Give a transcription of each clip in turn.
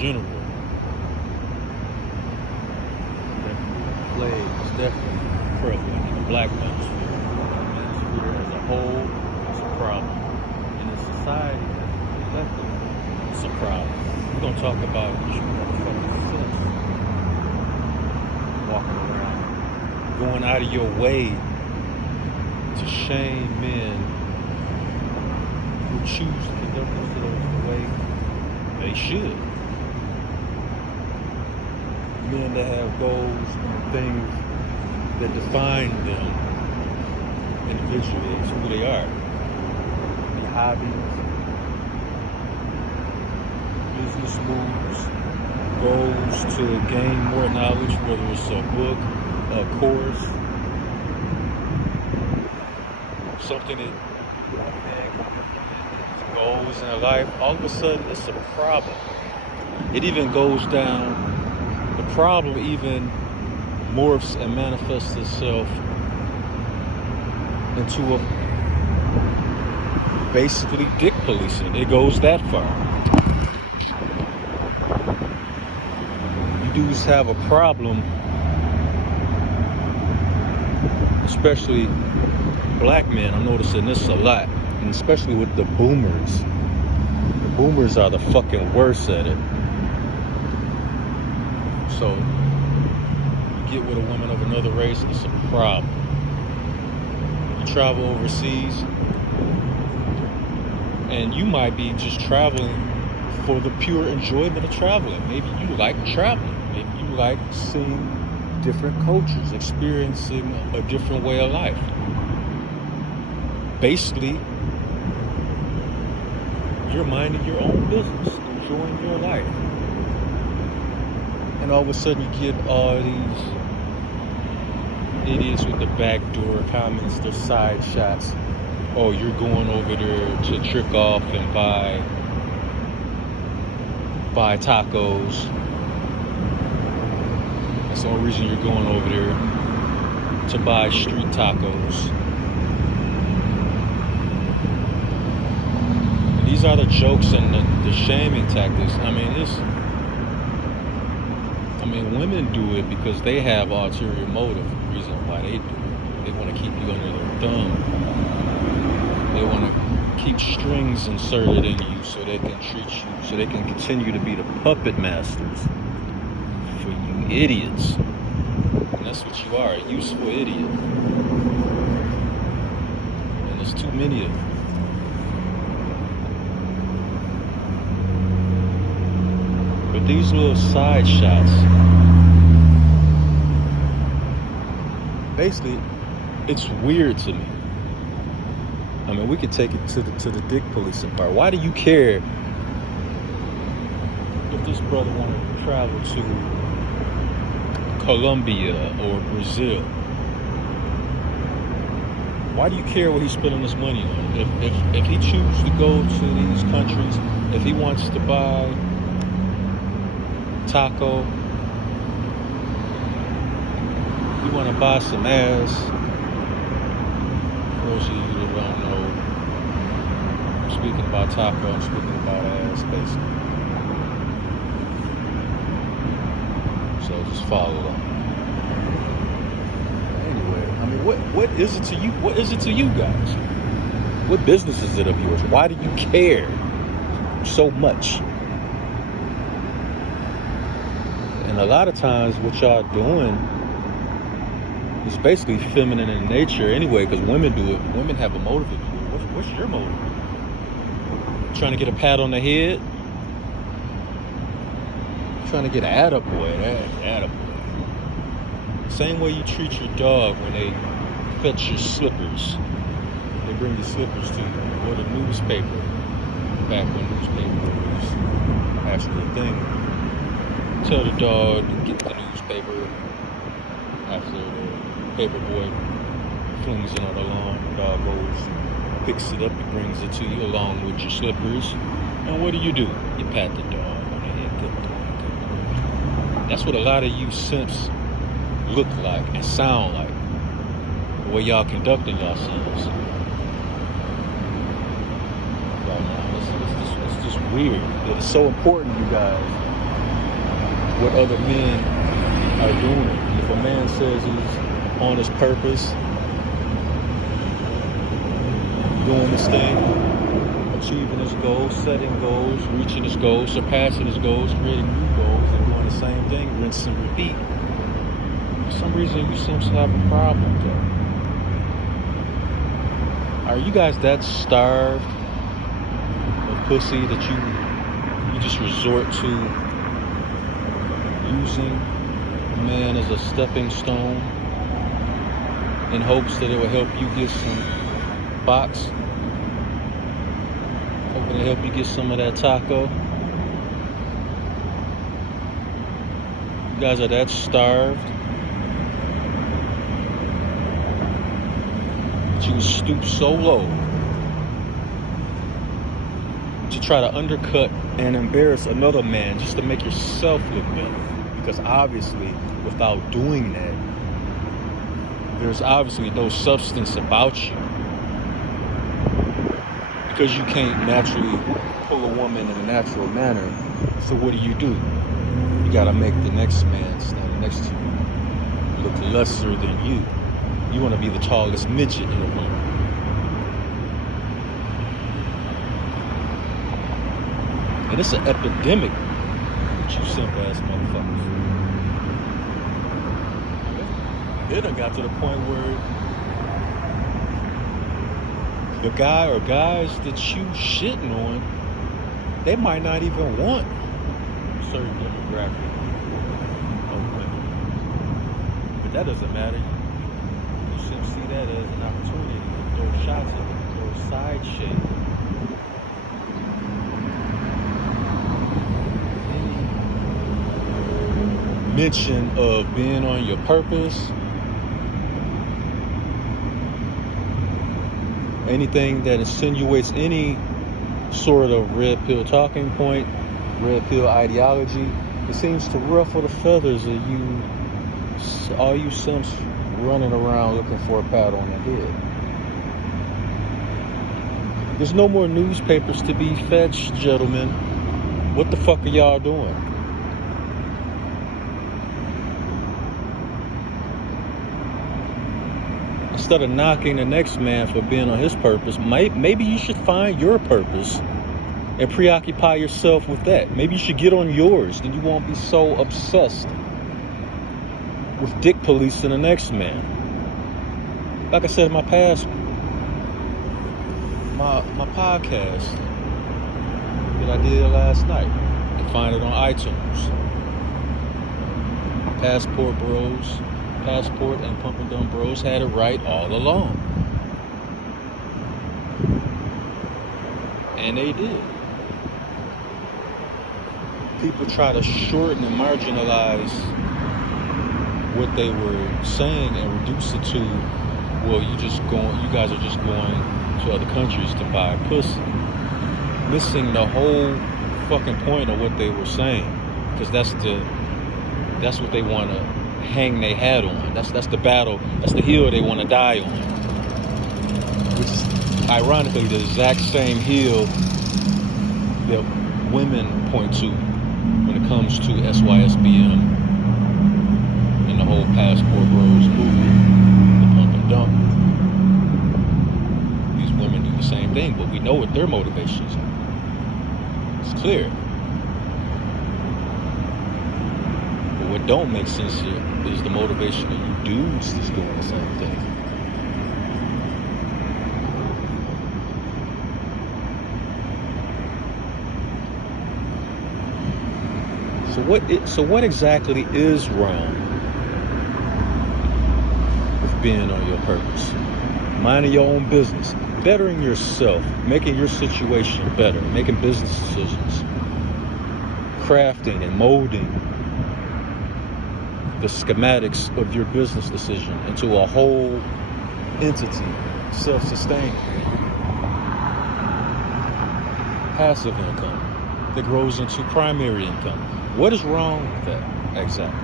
general. That plague is definitely prevalent in the black hemisphere. As a whole, it's a problem. In a society that's collective, it's a problem. We're gonna talk about you motherfucking Simps walking around, going out of your way to shame men who choose to conduct themselves the way they should. Men that have goals and things that define them individually as who they are. Their hobbies, business moves, goals to gain more knowledge, whether it's a book, a course, something that goals in their life, all of a sudden it's a problem. It even goes down, the problem even morphs and manifests itself into a basically dick policing. It goes that far. You dudes have a problem, especially black men. I'm noticing this a lot, and especially with the boomers. The boomers are the fucking worst at it. So, you get with a woman of another race, it's a problem. You travel overseas, and you might be just traveling for the pure enjoyment of traveling. Maybe you like traveling. Maybe you like seeing different cultures, experiencing a different way of life. Basically, you're minding your own business, enjoying your life. And all of a sudden you get all these idiots with the backdoor comments, their side shots. Oh, you're going over there to trick off and buy tacos. That's the only reason you're going over there, to buy street tacos. And these are the jokes and the shaming tactics. Women do it because they have ulterior motive, reason why they do it. They want to keep you under their thumb. They want to keep strings inserted in you so they can treat you, so they can continue to be the puppet masters for you idiots. And that's what you are, a useful idiot. And there's too many of them. But these little side shots, basically, it's weird to me. We could take it to the dick policing part. Why do you care if this brother wanted to travel to Colombia or Brazil? Why do you care what he's spending his money on? If he chooses to go to these countries, if he wants to buy taco, if you want to buy some ass, for those of you that don't know, I'm speaking about taco, I'm speaking about ass, basically. So just follow along. Anyway, what is it to you? What is it to you guys? What business is it of yours? Why do you care so much? And a lot of times what y'all doing is basically feminine in nature anyway, because women do it. Women have a motive to do it. What's your motive? Trying to get a pat on the head? Trying to get an attaboy. Same way you treat your dog when they fetch your slippers. They bring the slippers to you. Or the newspaper. Back when newspaper was actually a thing. Tell the dog to get the newspaper after the paper boy flings it on the lawn. The dog goes, picks it up, and brings it to you along with your slippers. And what do? You pat the dog on the head. Good dog. That's what a lot of you simps look like and sound like. The way y'all conducting yourselves. Right now, it's just weird. It's so important, you guys, what other men are doing. If a man says he's on his purpose, doing this thing, achieving his goals, setting goals, reaching his goals, surpassing his goals, creating new goals, and doing the same thing, rinse and repeat. For some reason, you Simps have a problem with that. Are you guys that starved of pussy that you just resort to using a man as a stepping stone in hopes that it will help you get some box, hoping to help you get some of that taco? You guys are that starved that you stoop so low to try to undercut and embarrass another man just to make yourself look better. Because obviously, without doing that, there's obviously no substance about you. Because you can't naturally pull a woman in a natural manner, so what do? You gotta make the next man standing next to you look lesser than you. You wanna be the tallest midget in the room. And it's an epidemic with you simp ass motherfuckers. It done got to the point where the guy or guys that you shitting on, they might not even want a certain demographic of women. But that doesn't matter. You shouldn't see that as an opportunity to throw shots at them, throw side shade. Any mention of being on your purpose, anything that insinuates any sort of red pill talking point, red pill ideology, it seems to ruffle the feathers of you, all you simps running around looking for a pat on the head. There's no more newspapers to be fetched, gentlemen. What the fuck are y'all doing? Instead of knocking the next man for being on his purpose, maybe you should find your purpose and preoccupy yourself with that. Maybe you should get on yours, then you won't be so obsessed with dick policing the next man. Like I said in my past, my podcast that I did last night, you can find it on iTunes. Passport and Pump and Dumb Bros had it right all along. And they did. People try to shorten and marginalize what they were saying and reduce it to, well, you guys are just going to other countries to buy pussy. Missing the whole fucking point of what they were saying. Because that's what they want to hang their hat on. That's the battle, that's the hill they want to die on. Which is ironically the exact same hill that women point to when it comes to SYSBM and the whole Passport Bros movement, the pump and dump. These women do the same thing, but we know what their motivations are. It's clear. What don't make sense here is the motivation of you dudes that's doing the same thing. So what exactly is wrong with being on your purpose? Minding your own business, bettering yourself, making your situation better, making business decisions, crafting and molding the schematics of your business decision into a whole entity, self-sustaining, passive income that grows into primary income. What is wrong with that exactly?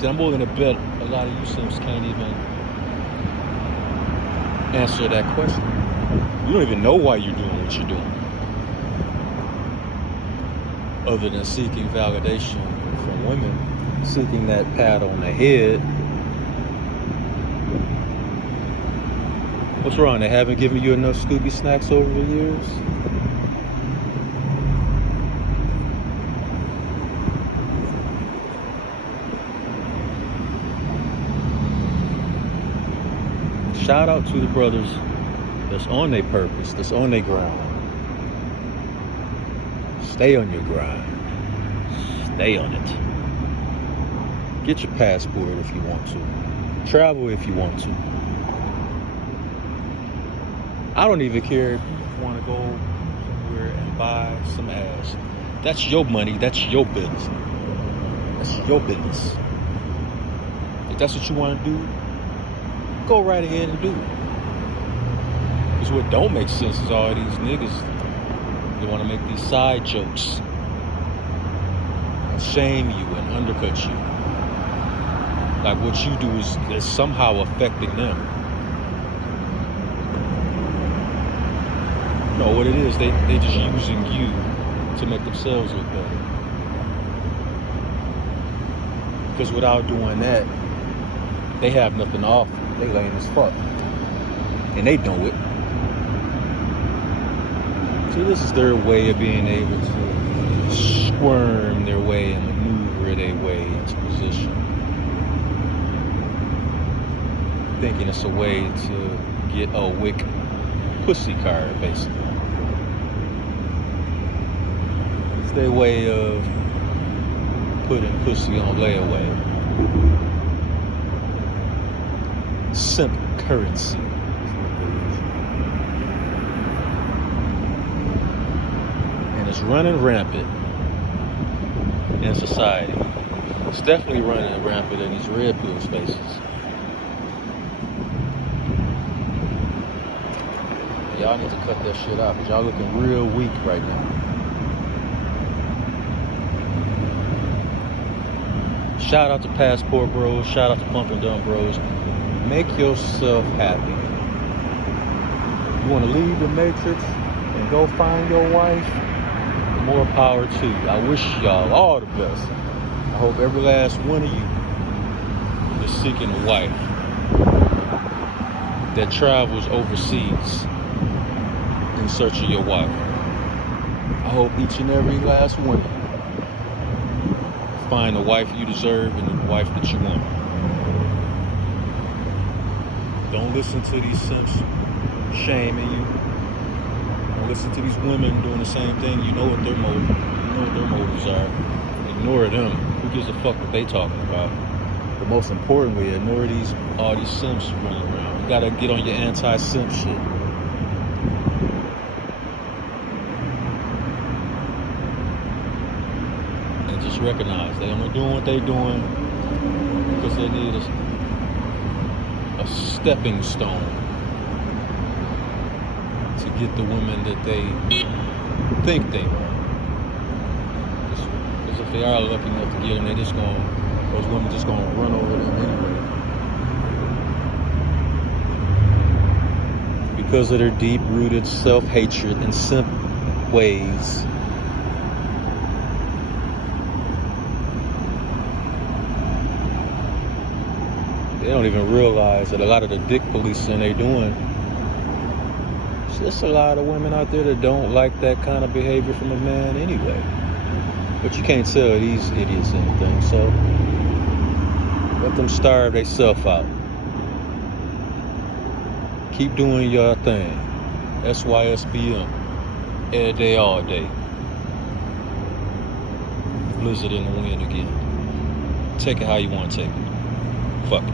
See, I'm willing to bet a lot of you simps can't even answer that question. You don't even know why you're doing what you're doing, other than seeking validation from women, seeking that pat on the head. What's wrong? They haven't given you enough Scooby snacks over the years? Shout out to the brothers that's on their purpose, that's on their ground. Stay on your grind. Stay on it. Get your passport if you want to. Travel if you want to. I don't even care if you want to go somewhere and buy some ass. That's your money. That's your business. That's your business. If that's what you want to do, go right ahead and do it. Because what don't make sense is all these niggas, they want to make these side jokes and shame you and undercut you. Like what you do is somehow affecting them. No, what it is, they just using you to make themselves look better. Because without doing that, they have nothing to offer. They lame as fuck. And they know it. So this is their way of being able to squirm their way and maneuver their way into position. Thinking it's a way to get a wick pussy card, basically. It's their way of putting pussy on layaway. Simp currency. And it's running rampant in society. It's definitely running rampant in these red pill spaces. Y'all need to cut that shit out because y'all looking real weak right now. Shout out to Passport Bros. Shout out to Pump and Dump Bros. Make yourself happy. You want to leave the matrix and go find your wife? More power to you. I wish y'all all the best. I hope every last one of you is seeking a wife that travels overseas in search of your wife. I hope each and every last one of you find the wife you deserve and the wife that you want. Don't listen to these simps shaming you. Don't listen to these women doing the same thing. You know what their motives. You know what their motives are. Ignore them. Who gives a fuck what they talking about? But most importantly, ignore all these simps running around. You gotta get on your anti-simp shit. And just recognize they only doing what they doing because they need a stepping stone to get the women that they think they want. Because if they are lucky enough to get them, those women just gonna run over them anyway. Because of their deep-rooted self-hatred and simp ways. They don't even realize that a lot of the dick policing they doing, there's just a lot of women out there that don't like that kind of behavior from a man anyway. But you can't tell these idiots anything, so let them starve themselves out. Keep doing your thing. SYSBM. Every day, all day. Blizzard in the wind again. Take it how you want to take it. Fuck it.